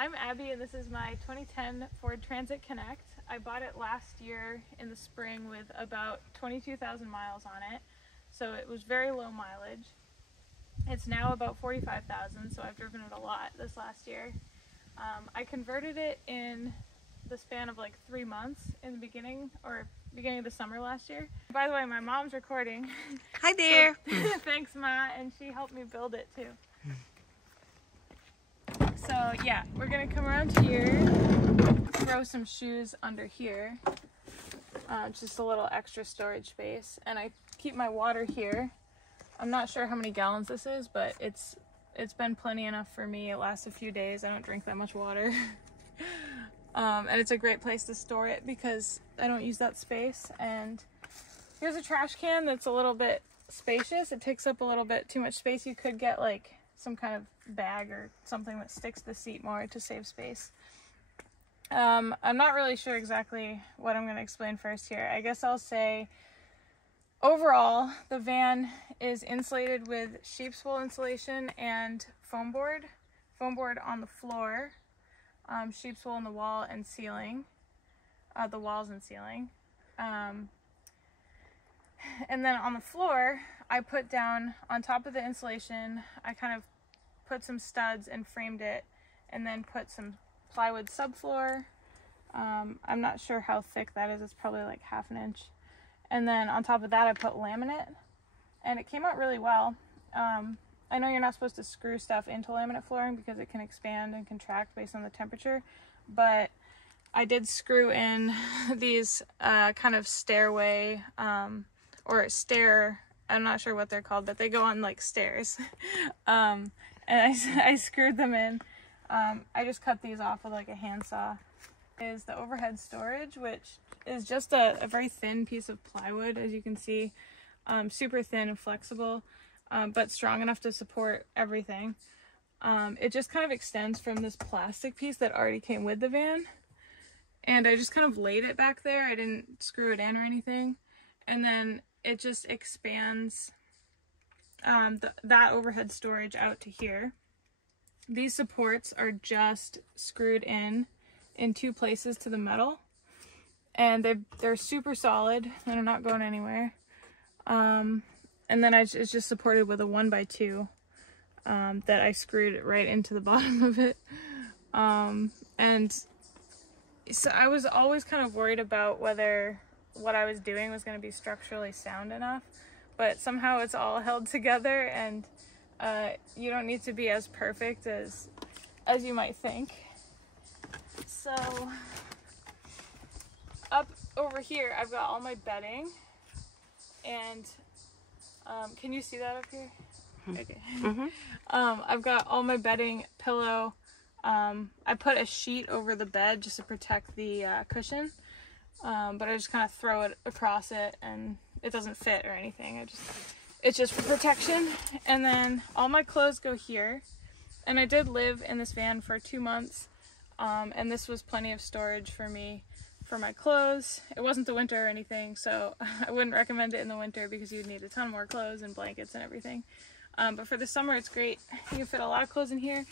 I'm Abby, and this is my 2010 Ford Transit Connect. I bought it last year in the spring with about 22,000 miles on it, so it was very low mileage. It's now about 45,000, so I've driven it a lot this last year. I converted it in the span of like 3 months in the beginning of the summer last year. By the way, my mom's recording. Hi there. So, thanks, Ma, and she helped me build it too. So yeah, we're gonna come around here, throw some shoes under here, just a little extra storage space, and I keep my water here. I'm not sure how many gallons this is, but it's been plenty enough for me. It lasts a few days. I don't drink that much water. And it's a great place to store it because I don't use that space. And here's a trash can that's a little bit spacious. It takes up a little bit too much space. You could get like some kind of bag or something that sticks to the seat more to save space. I'm not really sure exactly what I'm going to explain first here. I guess I'll say overall the van is insulated with sheep's wool insulation and foam board on the floor, sheep's wool on the wall and ceiling, the walls and ceiling, and then on the floor I put down on top of the insulation, I kind of put some studs and framed it, and then put some plywood subfloor. I'm not sure how thick that is. It's probably like ½ an inch. And then on top of that I put laminate, and it came out really well. I know you're not supposed to screw stuff into laminate flooring because it can expand and contract based on the temperature, but I did screw in these kind of stairway or stair, I'm not sure what they're called, but they go on like stairs. And I screwed them in. I just cut these off with like a handsaw. Is the overhead storage, which is just a very thin piece of plywood, as you can see, super thin and flexible, but strong enough to support everything. It just kind of extends from this plastic piece that already came with the van, and I just kind of laid it back there. I didn't screw it in or anything, and then it just expands that overhead storage out to here. These supports are just screwed in 2 places to the metal, and they're super solid and are not going anywhere. And then it's just supported with a 1x2 that I screwed right into the bottom of it. And so I was always kind of worried about whether what I was doing was going to be structurally sound enough, but somehow it's all held together, and you don't need to be as perfect as you might think. So up over here I've got all my bedding, and can you see that up here? Okay. I've got all my bedding, pillow. I put a sheet over the bed just to protect the cushion, but I just kind of throw it across it, and it doesn't fit or anything. It's just for protection. And then all my clothes go here, and I did live in this van for 2 months, and this was plenty of storage for me for my clothes. It wasn't the winter or anything, so I wouldn't recommend it in the winter because you'd need a ton more clothes and blankets and everything. But for the summer it's great. You can fit a lot of clothes in here.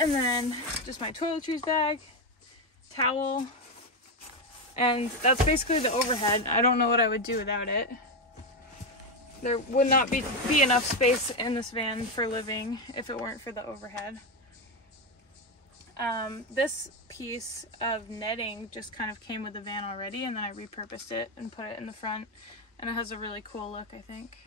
And then just my toiletries bag, towel, and that's basically the overhead. I don't know what I would do without it. There would not be enough space in this van for living if it weren't for the overhead. This piece of netting just kind of came with the van already, and then I repurposed it and put it in the front, and it has a really cool look, I think.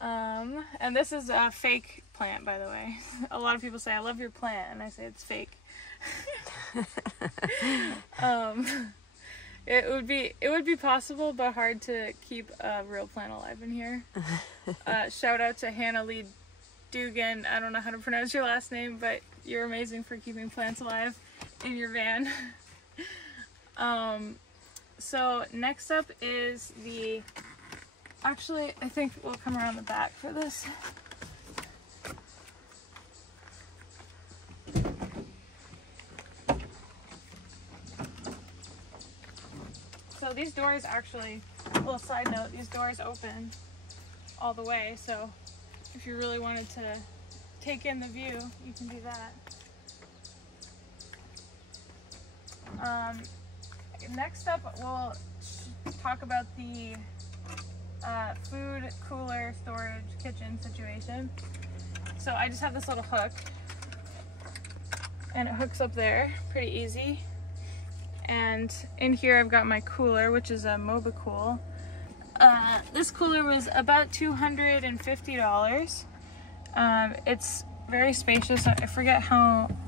And this is a fake plant, by the way. A lot of people say, "I love your plant," and I say it's fake. It would be possible, but hard to keep a real plant alive in here. Shout out to Hannah Lee Dugan. I don't know how to pronounce your last name, but you're amazing for keeping plants alive in your van. So next up is actually, I think we'll come around the back for this. So these doors actually, a little side note, these doors open all the way, so if you really wanted to take in the view, you can do that. Next up, we'll talk about the food cooler storage kitchen situation. So I just have this little hook, and it hooks up there, pretty easy. And in here I've got my cooler, which is a MobaCool. This cooler was about $250. It's very spacious. I forget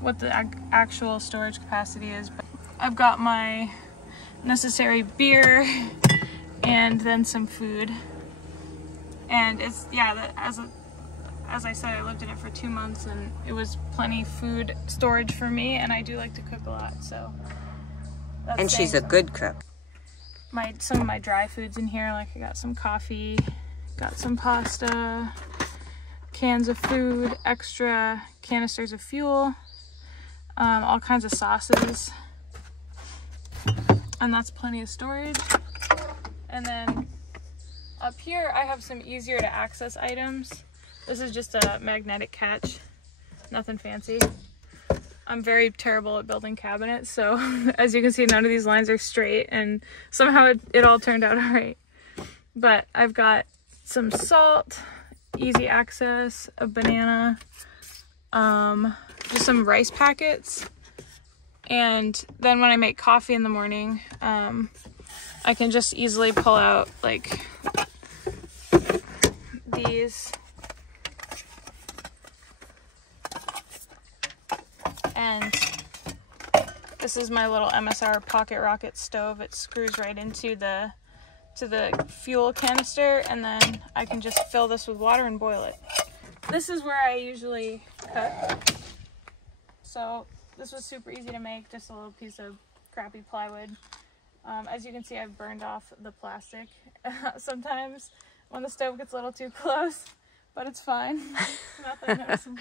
what the actual storage capacity is, but I've got my necessary beer and then some food. And it's, yeah, as I said, I lived in it for 2 months and it was plenty food storage for me, and I do like to cook a lot, so that's and she's a good cook. Some of my dry foods in here, like I got some coffee, got some pasta, cans of food, extra canisters of fuel, all kinds of sauces, and that's plenty of storage. And then up here I have some easier to access items. This is just a magnetic catch, nothing fancy. I'm very terrible at building cabinets, so as you can see, none of these lines are straight, and somehow it all turned out all right. But I've got some salt, easy access, a banana, just some rice packets, and then when I make coffee in the morning, I can just easily pull out like these. And this is my little MSR Pocket Rocket stove. It screws right into the fuel canister, and then I can just fill this with water and boil it. This is where I usually cook. So this was super easy to make, just a little piece of crappy plywood. As you can see, I've burned off the plastic sometimes when the stove gets a little too close, but it's fine. It's not that noticeable.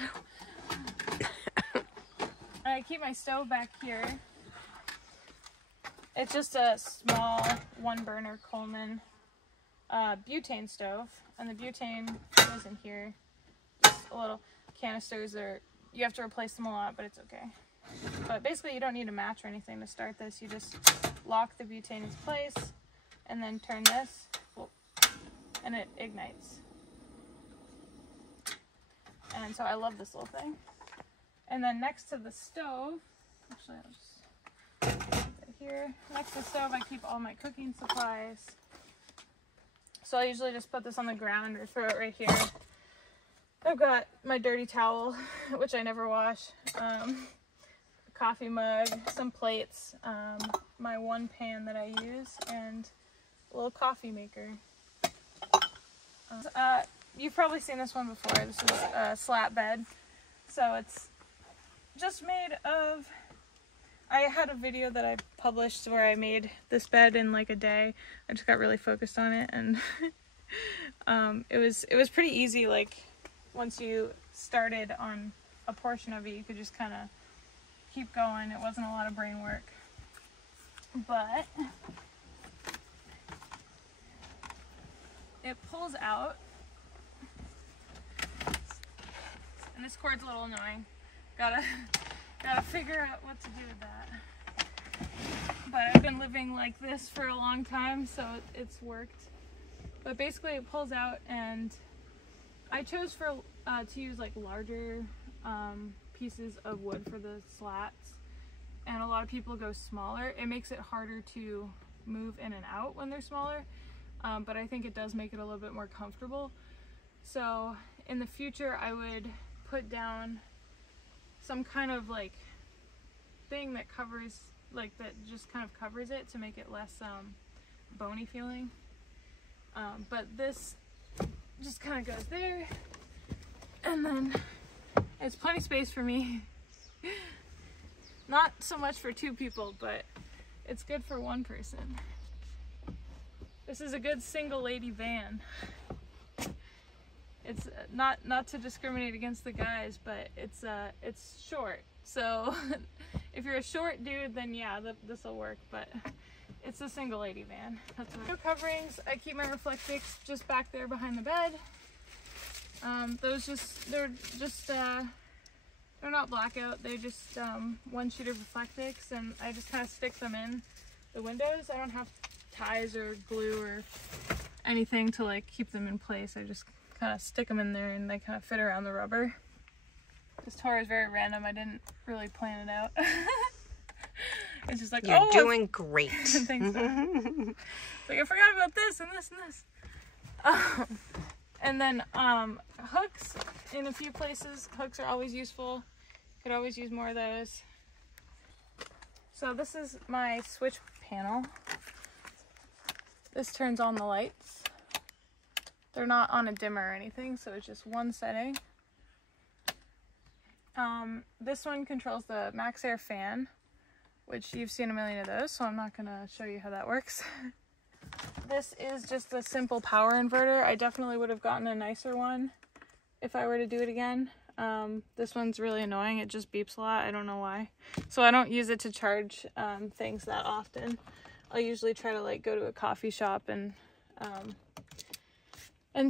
I keep my stove back here. It's just a small 1-burner Coleman butane stove, and the butane goes in here. Just a little canisters, you have to replace them a lot, but it's okay. But basically you don't need a match or anything to start this. You just lock the butane in place and then turn this, and it ignites. And so I love this little thing. And then next to the stove, actually I'll just put it here. Next to the stove I keep all my cooking supplies. So I usually just put this on the ground or throw it right here. I've got my dirty towel, which I never wash, a coffee mug, some plates, my one pan that I use, and a little coffee maker. You've probably seen this one before. This is a slat bed. So it's just made of, I had a video that I published where I made this bed in like a day. I just got really focused on it, and it was pretty easy. Like once you started on a portion of it, you could just kind of keep going. It wasn't a lot of brain work, but it pulls out, and this cord's a little annoying. Gotta figure out what to do with that. But I've been living like this for a long time, so it's worked. But basically it pulls out, and I chose to use like larger pieces of wood for the slats, and a lot of people go smaller. It makes it harder to move in and out when they're smaller, but I think it does make it a little bit more comfortable. So in the future I would put down some kind of like thing that covers, like that just kind of covers it to make it less bony feeling. But this just kind of goes there, and then it's plenty of space for me. Not so much for 2 people, but it's good for 1 person. This is a good single lady van. It's not to discriminate against the guys, but it's short. So if you're a short dude, then yeah, this will work. But it's a single lady van. That's what coverings. I keep my Reflectix just back there behind the bed. They're not blackout, they're just one sheet of Reflectix, and I just kind of stick them in the windows. I don't have ties or glue or anything to like keep them in place. I just kind of stick them in there and they kind of fit around the rubber. This tour is very random. I didn't really plan it out. It's just like, you're doing great. Thanks. It's like I forgot about this and this and this. And then hooks in a few places. Hooks are always useful. Could always use more of those. So this is my switch panel. This turns on the lights. They're not on a dimmer or anything, so it's just one setting. This one controls the max air fan, which you've seen a million of those, so I'm not gonna show you how that works. This is just a simple power inverter. I definitely would have gotten a nicer one if I were to do it again. This one's really annoying. It just beeps a lot. I don't know why. So I don't use it to charge things that often. I'll usually try to like go to a coffee shop and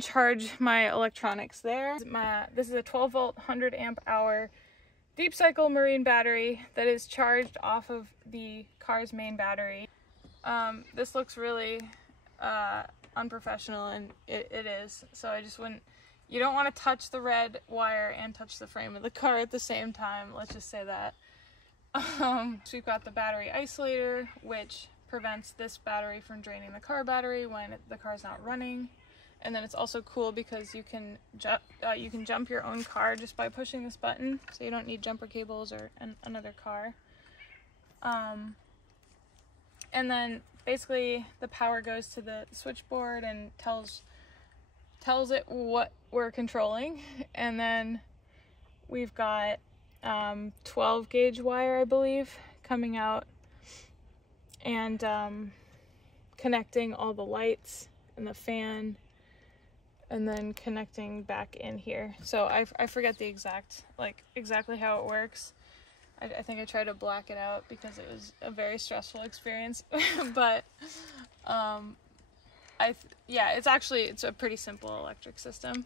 charge my electronics there. This is a 12 volt, 100 amp hour deep cycle marine battery that is charged off of the car's main battery. This looks really unprofessional, and it is. So I just wouldn't, you don't want to touch the red wire and touch the frame of the car at the same time. Let's just say that. So we've got the battery isolator, which prevents this battery from draining the car battery when the car's not running. And then it's also cool because you can jump your own car just by pushing this button, so you don't need jumper cables or another car. And then basically the power goes to the switchboard and tells it what we're controlling. And then we've got 12 gauge wire, I believe, coming out and connecting all the lights and the fan, and then connecting back in here. So I forget the exactly how it works. I think I tried to black it out because it was a very stressful experience. But it's a pretty simple electric system.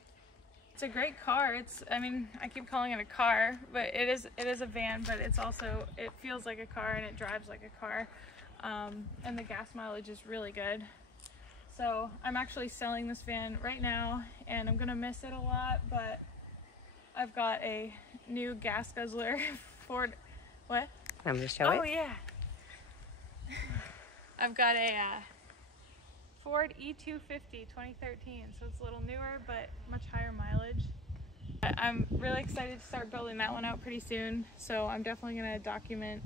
It's a great car. I keep calling it a car, but it is a van, but it feels like a car and it drives like a car. And the gas mileage is really good. So I'm actually selling this van right now, and I'm gonna miss it a lot, but I've got a new gas guzzler Ford. What? I'm gonna show it. Oh yeah. I've got a Ford E250 2013, so it's a little newer but much higher mileage. I'm really excited to start building that one out pretty soon, so I'm definitely gonna document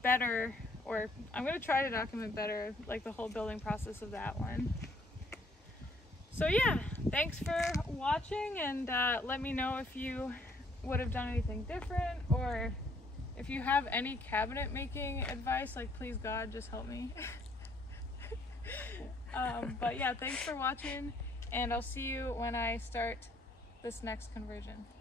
better, or I'm gonna try to document better, like the whole building process of that one. So yeah, thanks for watching, and let me know if you would have done anything different, or if you have any cabinet making advice, like please God, just help me. But yeah, thanks for watching, and I'll see you when I start this next conversion.